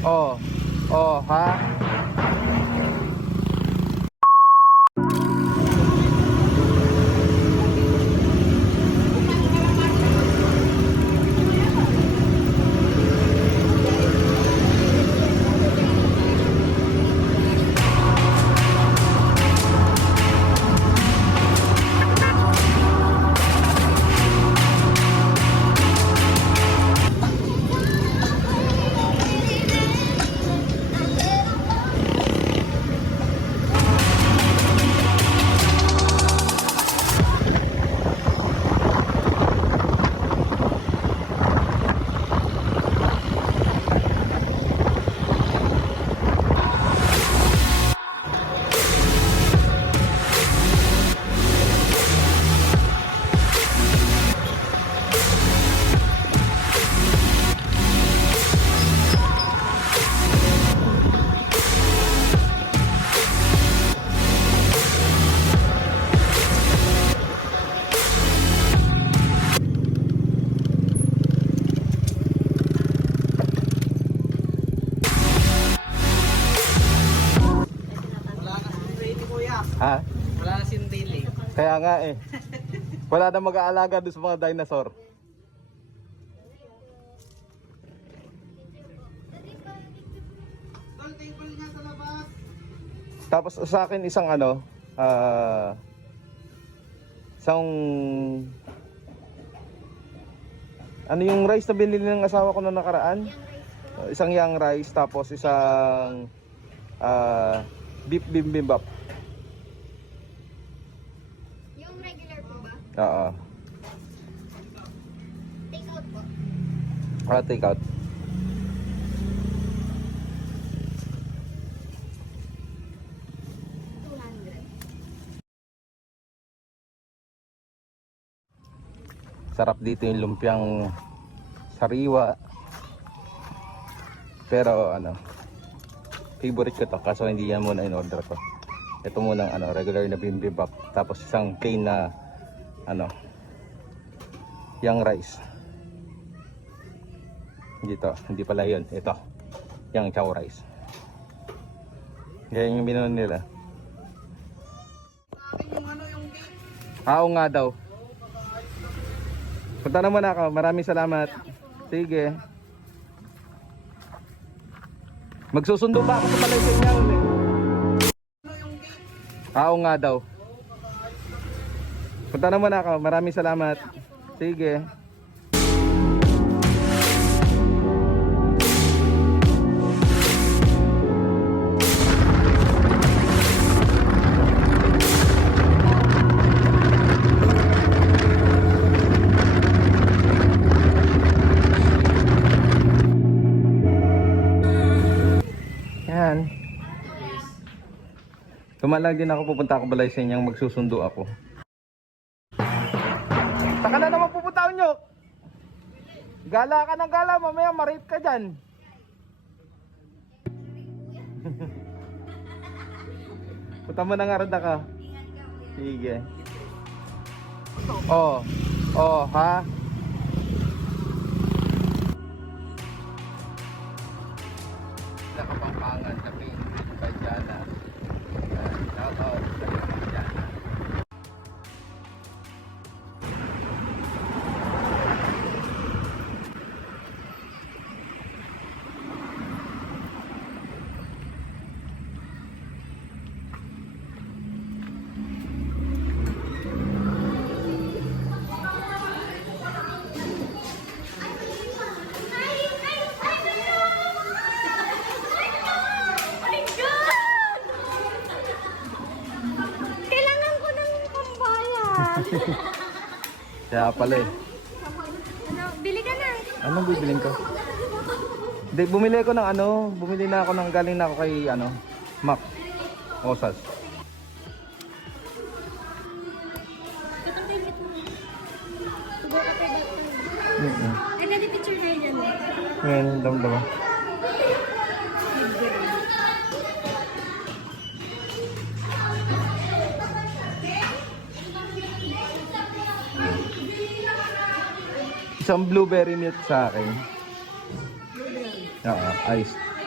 Oh, oh, ha? Ha? Wala na sindili. Kaya nga eh. Wala na mag-aalaga doon sa mga dinosaur. Tol, table nga sa labas. Tapos sa akin isang ano, isang ano yung rice na binili ng asawa ko na nakaraan? Isang young rice, tapos isang beef bibimbap. Yung regular po ba? Oo. Take out po. Take out. 200. Sarap dito yung lumpiang sariwa. Pero ano, favorite ko to, kaso hindi yan muna in order ko. Ito muna ang ano, regular na bibimbap, tapos isang plain na ano, young rice. Hindi pala yun. Ito, young chow rice. Ganyan yung binunan nila. Yung ano yung gate. Oo nga daw. Punta naman ako. Maraming salamat. Sige. Magsusundo pa ako sa Malaysia niya. Oo nga daw. Punta naman ako. Maraming salamat. Sige. Yan. Tumalag din ako, pupunta ako balay sa inyong magsusundo ako. Saka na naman pupunta nyo. Gala ka ng gala, mamaya ma-rape ka dyan. Punta mo na nga rada ka. Sige. Oh, oh, ha? Nakapampangan kami kay Jana. Shout out sa Jana. Kailangan ko ng pambayad. Kaya pala eh. Ano, bili ka na. Anong bibiling ko? Hindi, bumili ako ng ano, bumili na ako ng galing na ako kay ano, Mac. Osas. Katang mo. Subo ka pa ba? Ay, nadi picture na yun. Ngayon, dama-dama. Isang blueberry milk sa akin. Oo. Ice.